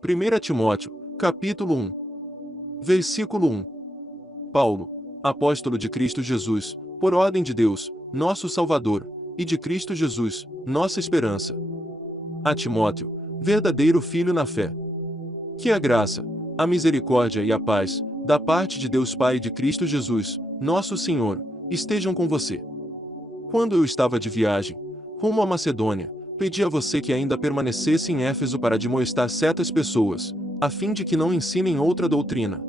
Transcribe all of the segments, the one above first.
1 Timóteo, capítulo 1, versículo 1. Paulo, apóstolo de Cristo Jesus, por ordem de Deus, nosso Salvador, e de Cristo Jesus, nossa esperança. A Timóteo, verdadeiro filho na fé. Que a graça, a misericórdia e a paz, da parte de Deus Pai e de Cristo Jesus, nosso Senhor, estejam com você. Quando eu estava de viagem, rumo à Macedônia, pedi a você que ainda permanecesse em Éfeso para admoestar certas pessoas, a fim de que não ensinem outra doutrina.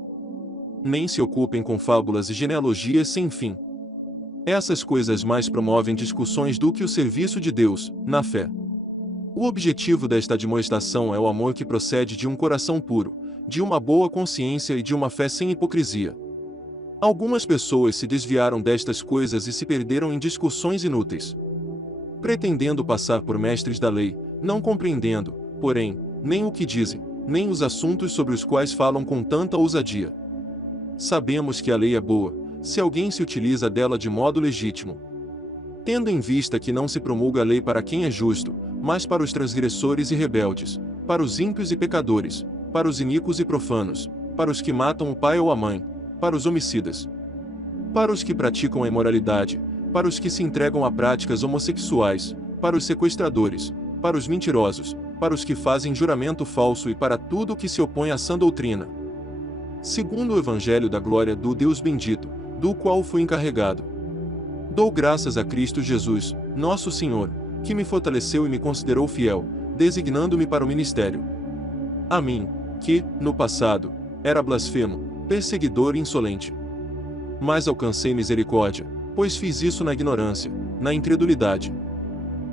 Nem se ocupem com fábulas e genealogias sem fim. Essas coisas mais promovem discussões do que o serviço de Deus, na fé. O objetivo desta admoestação é o amor que procede de um coração puro, de uma boa consciência e de uma fé sem hipocrisia. Algumas pessoas se desviaram destas coisas e se perderam em discussões inúteis, pretendendo passar por mestres da lei, não compreendendo, porém, nem o que dizem, nem os assuntos sobre os quais falam com tanta ousadia. Sabemos que a lei é boa, se alguém se utiliza dela de modo legítimo. Tendo em vista que não se promulga a lei para quem é justo, mas para os transgressores e rebeldes, para os ímpios e pecadores, para os iníquos e profanos, para os que matam o pai ou a mãe, para os homicidas, para os que praticam a imoralidade, para os que se entregam a práticas homossexuais, para os sequestradores, para os mentirosos, para os que fazem juramento falso e para tudo o que se opõe à sã doutrina. Segundo o Evangelho da glória do Deus bendito, do qual fui encarregado. Dou graças a Cristo Jesus, nosso Senhor, que me fortaleceu e me considerou fiel, designando-me para o ministério. A mim, que, no passado, era blasfemo, perseguidor e insolente. Mas alcancei misericórdia, pois fiz isso na ignorância, na incredulidade.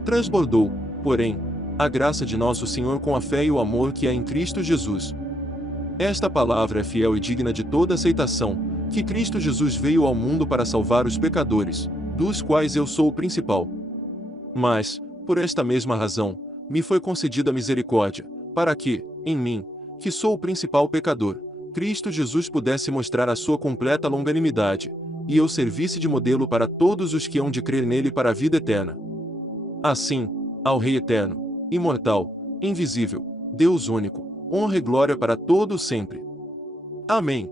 Transbordou, porém, a graça de nosso Senhor com a fé e o amor que há em Cristo Jesus. Esta palavra é fiel e digna de toda aceitação, que Cristo Jesus veio ao mundo para salvar os pecadores, dos quais eu sou o principal. Mas, por esta mesma razão, me foi concedida a misericórdia, para que, em mim, que sou o principal pecador, Cristo Jesus pudesse mostrar a sua completa longanimidade, e eu servisse de modelo para todos os que hão de crer nele para a vida eterna. Assim, ao Rei eterno, imortal, invisível, Deus único, honra e glória para todos sempre. Amém.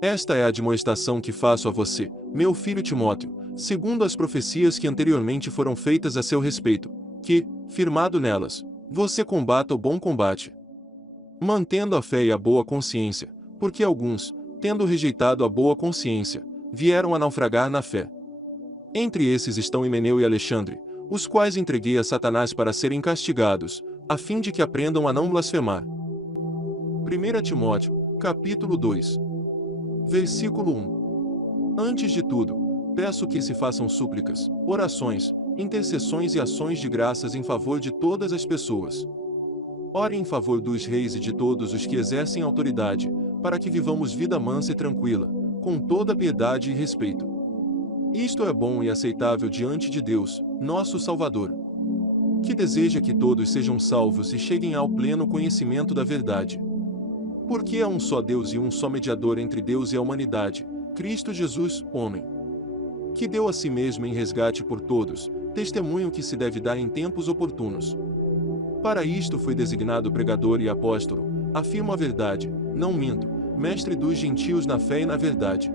Esta é a admoestação que faço a você, meu filho Timóteo, segundo as profecias que anteriormente foram feitas a seu respeito, que, firmado nelas, você combata o bom combate, mantendo a fé e a boa consciência, porque alguns, tendo rejeitado a boa consciência, vieram a naufragar na fé. Entre esses estão Himeneu e Alexandre, os quais entreguei a Satanás para serem castigados, a fim de que aprendam a não blasfemar. 1 Timóteo, capítulo 2, versículo 1. Antes de tudo, peço que se façam súplicas, orações, intercessões e ações de graças em favor de todas as pessoas. Ore em favor dos reis e de todos os que exercem autoridade, para que vivamos vida mansa e tranquila, com toda piedade e respeito. Isto é bom e aceitável diante de Deus, nosso Salvador, que deseja que todos sejam salvos e cheguem ao pleno conhecimento da verdade. Porque há um só Deus e um só mediador entre Deus e a humanidade, Cristo Jesus, homem, que deu a si mesmo em resgate por todos, testemunho que se deve dar em tempos oportunos. Para isto foi designado pregador e apóstolo, afirmo a verdade, não minto, mestre dos gentios na fé e na verdade.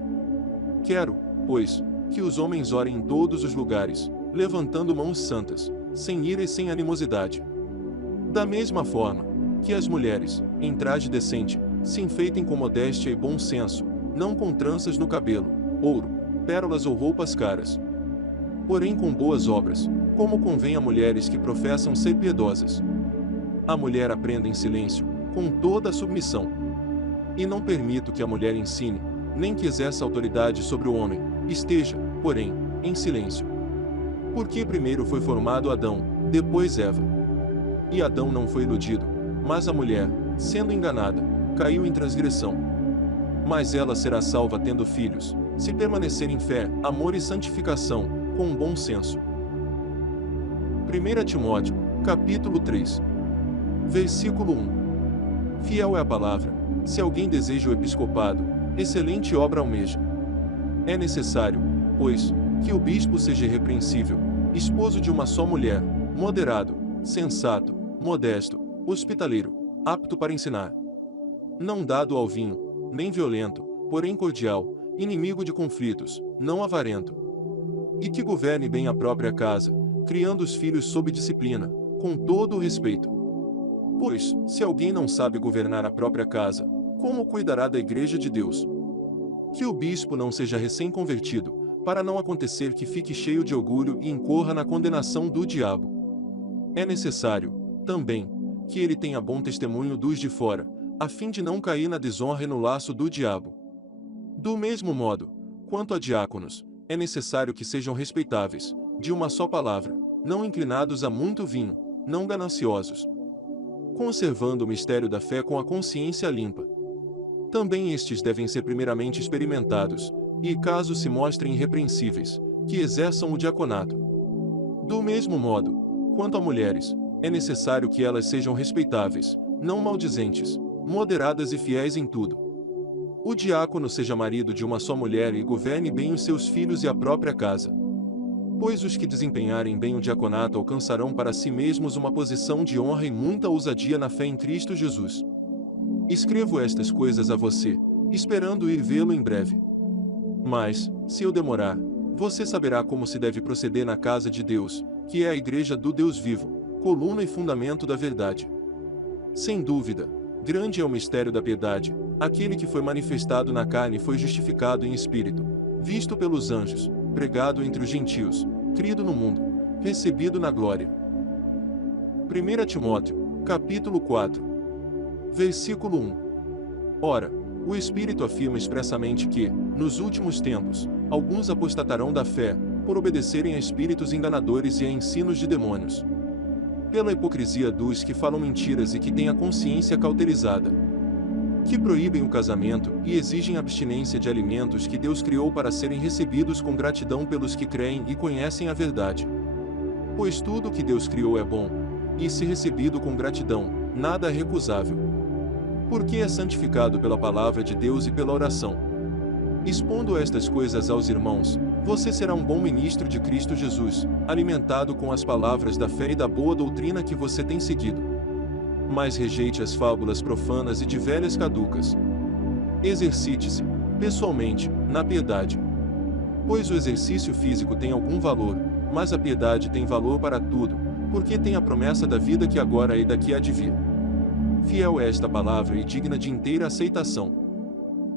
Quero, pois, que os homens orem em todos os lugares, levantando mãos santas, sem ira e sem animosidade. Da mesma forma, que as mulheres, em traje decente, se enfeitem com modéstia e bom senso, não com tranças no cabelo, ouro, pérolas ou roupas caras, porém com boas obras, como convém a mulheres que professam ser piedosas. A mulher aprenda em silêncio, com toda a submissão. E não permito que a mulher ensine, nem que exerça autoridade sobre o homem, esteja, porém, em silêncio. Porque primeiro foi formado Adão, depois Eva. E Adão não foi iludido, mas a mulher, sendo enganada, caiu em transgressão. Mas ela será salva tendo filhos, se permanecer em fé, amor e santificação, com bom senso. 1 Timóteo, capítulo 3, versículo 1. Fiel é a palavra, se alguém deseja o episcopado, excelente obra almeja. É necessário, pois, que o bispo seja irrepreensível, esposo de uma só mulher, moderado, sensato, modesto, hospitaleiro, apto para ensinar. Não dado ao vinho, nem violento, porém cordial, inimigo de conflitos, não avarento. E que governe bem a própria casa, criando os filhos sob disciplina, com todo o respeito. Pois, se alguém não sabe governar a própria casa, como cuidará da igreja de Deus? Que o bispo não seja recém-convertido, para não acontecer que fique cheio de orgulho e incorra na condenação do diabo. É necessário, também, que ele tenha bom testemunho dos de fora, a fim de não cair na desonra e no laço do diabo. Do mesmo modo, quanto a diáconos, é necessário que sejam respeitáveis, de uma só palavra, não inclinados a muito vinho, não gananciosos, conservando o mistério da fé com a consciência limpa. Também estes devem ser primeiramente experimentados, e caso se mostrem irrepreensíveis, que exerçam o diaconato. Do mesmo modo, quanto a mulheres, é necessário que elas sejam respeitáveis, não maldizentes, moderadas e fiéis em tudo. O diácono seja marido de uma só mulher e governe bem os seus filhos e a própria casa. Pois os que desempenharem bem o diaconato alcançarão para si mesmos uma posição de honra e muita ousadia na fé em Cristo Jesus. Escrevo estas coisas a você, esperando ir vê-lo em breve. Mas, se eu demorar, você saberá como se deve proceder na casa de Deus, que é a igreja do Deus vivo, coluna e fundamento da verdade. Sem dúvida, grande é o mistério da piedade, aquele que foi manifestado na carne foi justificado em espírito, visto pelos anjos, pregado entre os gentios, crido no mundo, recebido na glória. 1 Timóteo, capítulo 4, versículo 1. Ora, o Espírito afirma expressamente que, nos últimos tempos, alguns apostatarão da fé, por obedecerem a espíritos enganadores e a ensinos de demônios. Pela hipocrisia dos que falam mentiras e que têm a consciência cauterizada, que proíbem o casamento e exigem abstinência de alimentos que Deus criou para serem recebidos com gratidão pelos que creem e conhecem a verdade. Pois tudo o que Deus criou é bom, e se recebido com gratidão, nada é recusável. Porque é santificado pela palavra de Deus e pela oração. Expondo estas coisas aos irmãos, você será um bom ministro de Cristo Jesus, alimentado com as palavras da fé e da boa doutrina que você tem seguido. Mas rejeite as fábulas profanas e de velhas caducas. Exercite-se, pessoalmente, na piedade. Pois o exercício físico tem algum valor, mas a piedade tem valor para tudo, porque tem a promessa da vida que agora e daqui há de vir. Fiel é esta palavra e digna de inteira aceitação.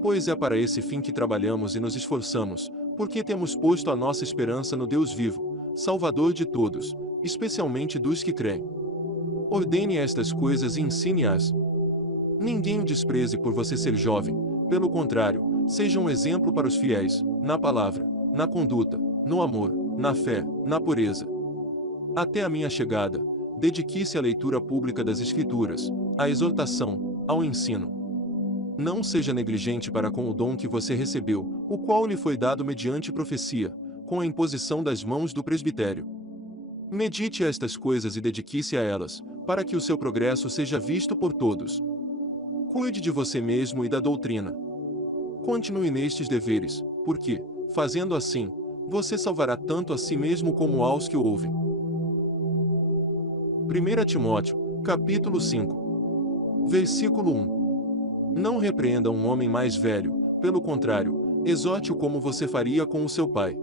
Pois é para esse fim que trabalhamos e nos esforçamos, porque temos posto a nossa esperança no Deus vivo, Salvador de todos, especialmente dos que creem. Ordene estas coisas e ensine-as. Ninguém o despreze por você ser jovem, pelo contrário, seja um exemplo para os fiéis, na palavra, na conduta, no amor, na fé, na pureza. Até a minha chegada, dedique-se à leitura pública das Escrituras, à exortação, ao ensino. Não seja negligente para com o dom que você recebeu, o qual lhe foi dado mediante profecia, com a imposição das mãos do presbitério. Medite estas coisas e dedique-se a elas, para que o seu progresso seja visto por todos. Cuide de você mesmo e da doutrina. Continue nestes deveres, porque, fazendo assim, você salvará tanto a si mesmo como aos que o ouvem. 1 Timóteo, capítulo 5, versículo 1. Não repreenda um homem mais velho, pelo contrário, exorte-o como você faria com o seu pai.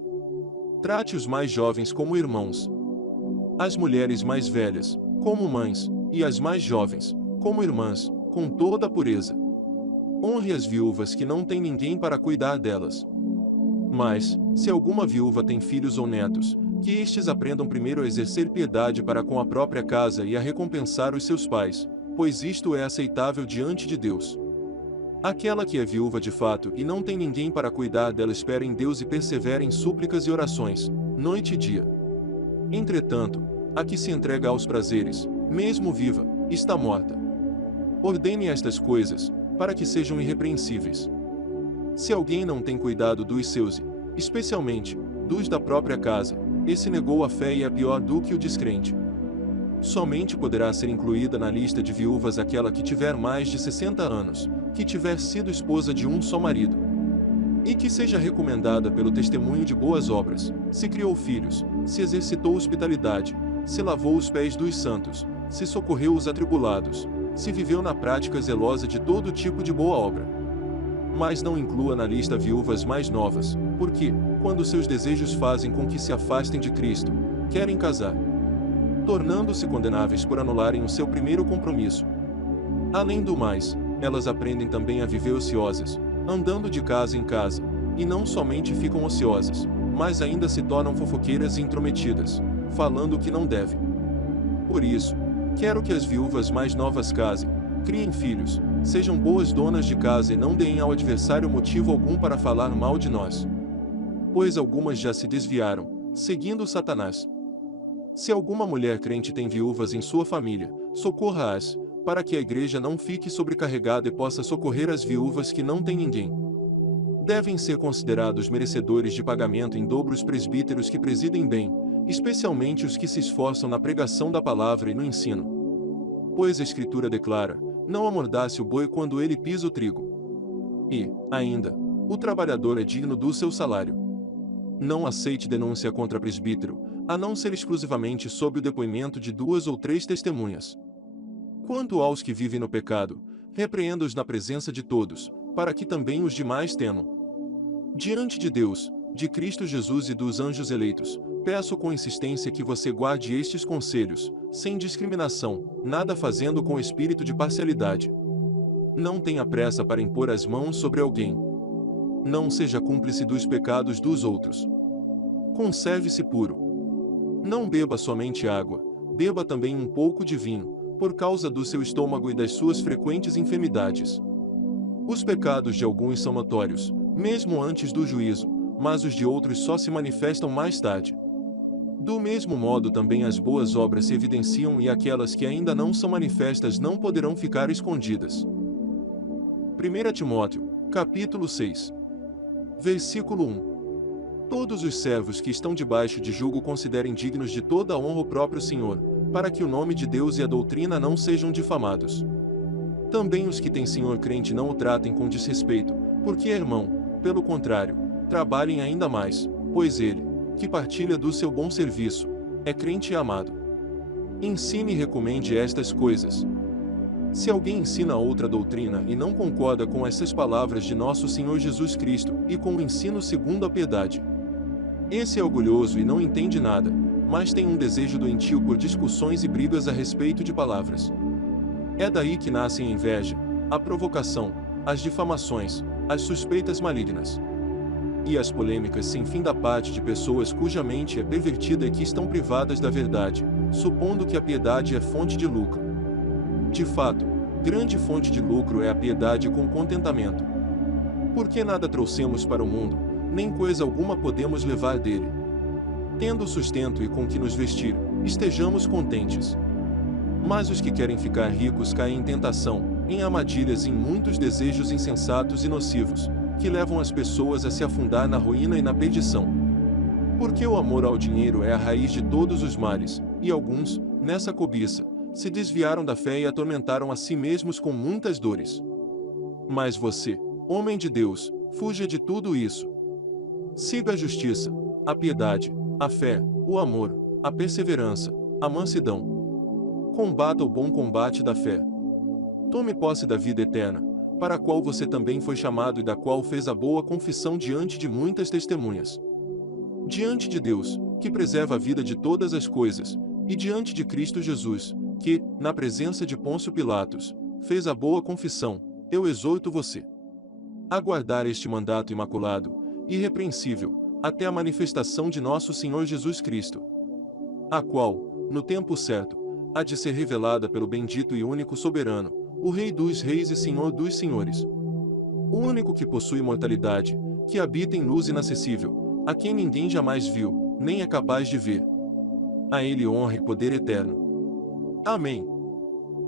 Trate os mais jovens como irmãos. As mulheres mais velhas, como mães, e as mais jovens, como irmãs, com toda a pureza. Honre as viúvas que não têm ninguém para cuidar delas. Mas, se alguma viúva tem filhos ou netos, que estes aprendam primeiro a exercer piedade para com a própria casa e a recompensar os seus pais, pois isto é aceitável diante de Deus. Aquela que é viúva de fato e não tem ninguém para cuidar dela espera em Deus e persevera em súplicas e orações, noite e dia. Entretanto, a que se entrega aos prazeres, mesmo viva, está morta. Ordene estas coisas, para que sejam irrepreensíveis. Se alguém não tem cuidado dos seus e, especialmente, dos da própria casa, esse negou a fé e é pior do que o descrente. Somente poderá ser incluída na lista de viúvas aquela que tiver mais de 60 anos, que tiver sido esposa de um só marido, e que seja recomendada pelo testemunho de boas obras, se criou filhos, se exercitou hospitalidade, se lavou os pés dos santos, se socorreu os atribulados, se viveu na prática zelosa de todo tipo de boa obra. Mas não inclua na lista viúvas mais novas, porque, quando seus desejos fazem com que se afastem de Cristo, querem casar, tornando-se condenáveis por anularem o seu primeiro compromisso. Além do mais, elas aprendem também a viver ociosas, andando de casa em casa, e não somente ficam ociosas, mas ainda se tornam fofoqueiras e intrometidas, falando o que não devem. Por isso, quero que as viúvas mais novas casem, criem filhos, sejam boas donas de casa e não deem ao adversário motivo algum para falar mal de nós. Pois algumas já se desviaram, seguindo Satanás. Se alguma mulher crente tem viúvas em sua família, socorra-as, para que a igreja não fique sobrecarregada e possa socorrer as viúvas que não têm ninguém. Devem ser considerados merecedores de pagamento em dobro os presbíteros que presidem bem, especialmente os que se esforçam na pregação da palavra e no ensino. Pois a Escritura declara: não amordace o boi quando ele pisa o trigo. E, ainda, o trabalhador é digno do seu salário. Não aceite denúncia contra presbítero, a não ser exclusivamente sob o depoimento de 2 ou 3 testemunhas. Quanto aos que vivem no pecado, repreenda-os na presença de todos, para que também os demais temam. Diante de Deus, de Cristo Jesus e dos anjos eleitos, peço com insistência que você guarde estes conselhos, sem discriminação, nada fazendo com espírito de parcialidade. Não tenha pressa para impor as mãos sobre alguém. Não seja cúmplice dos pecados dos outros. Conserve-se puro. Não beba somente água, beba também um pouco de vinho, por causa do seu estômago e das suas frequentes enfermidades. Os pecados de alguns são notórios, mesmo antes do juízo, mas os de outros só se manifestam mais tarde. Do mesmo modo também as boas obras se evidenciam e aquelas que ainda não são manifestas não poderão ficar escondidas. 1 Timóteo, capítulo 6. Versículo 1. Todos os servos que estão debaixo de jugo considerem dignos de toda a honra o próprio Senhor, para que o nome de Deus e a doutrina não sejam difamados. Também os que têm senhor crente não o tratem com desrespeito, porque é irmão, pelo contrário, trabalhem ainda mais, pois ele, que partilha do seu bom serviço, é crente e amado. Ensine e recomende estas coisas. Se alguém ensina outra doutrina e não concorda com essas palavras de nosso Senhor Jesus Cristo e com o ensino segundo a piedade, esse é orgulhoso e não entende nada, mas tem um desejo doentio por discussões e brigas a respeito de palavras. É daí que nascem a inveja, a provocação, as difamações, as suspeitas malignas e as polêmicas sem fim da parte de pessoas cuja mente é pervertida e que estão privadas da verdade, supondo que a piedade é fonte de lucro. De fato, grande fonte de lucro é a piedade com contentamento. Porque nada trouxemos para o mundo, nem coisa alguma podemos levar dele. Tendo sustento e com que nos vestir, estejamos contentes. Mas os que querem ficar ricos caem em tentação, em armadilhas e em muitos desejos insensatos e nocivos, que levam as pessoas a se afundar na ruína e na perdição. Porque o amor ao dinheiro é a raiz de todos os males, e alguns, nessa cobiça, se desviaram da fé e atormentaram a si mesmos com muitas dores. Mas você, homem de Deus, fuja de tudo isso. Siga a justiça, a piedade, a fé, o amor, a perseverança, a mansidão. Combata o bom combate da fé. Tome posse da vida eterna, para a qual você também foi chamado e da qual fez a boa confissão diante de muitas testemunhas. Diante de Deus, que preserva a vida de todas as coisas, e diante de Cristo Jesus, que, na presença de Pôncio Pilatos, fez a boa confissão, eu exorto você a guardar este mandato imaculado, irrepreensível, até a manifestação de nosso Senhor Jesus Cristo, a qual, no tempo certo, há de ser revelada pelo bendito e único soberano, o Rei dos Reis e Senhor dos Senhores. O único que possui imortalidade, que habita em luz inacessível, a quem ninguém jamais viu, nem é capaz de ver. A ele honra e poder eterno. Amém.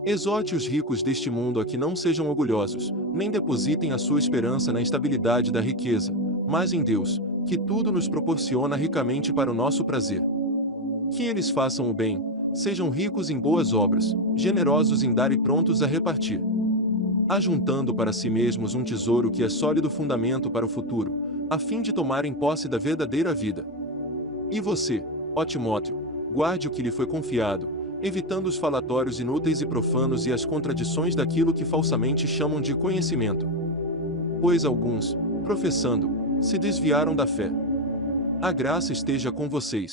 Exorte os ricos deste mundo a que não sejam orgulhosos, nem depositem a sua esperança na estabilidade da riqueza, mas em Deus, que tudo nos proporciona ricamente para o nosso prazer. Que eles façam o bem, sejam ricos em boas obras, generosos em dar e prontos a repartir, ajuntando para si mesmos um tesouro que é sólido fundamento para o futuro, a fim de tomarem posse da verdadeira vida. E você, ó Timóteo, guarde o que lhe foi confiado, evitando os falatórios inúteis e profanos e as contradições daquilo que falsamente chamam de conhecimento. Pois alguns, professando, se desviaram da fé. A graça esteja com vocês.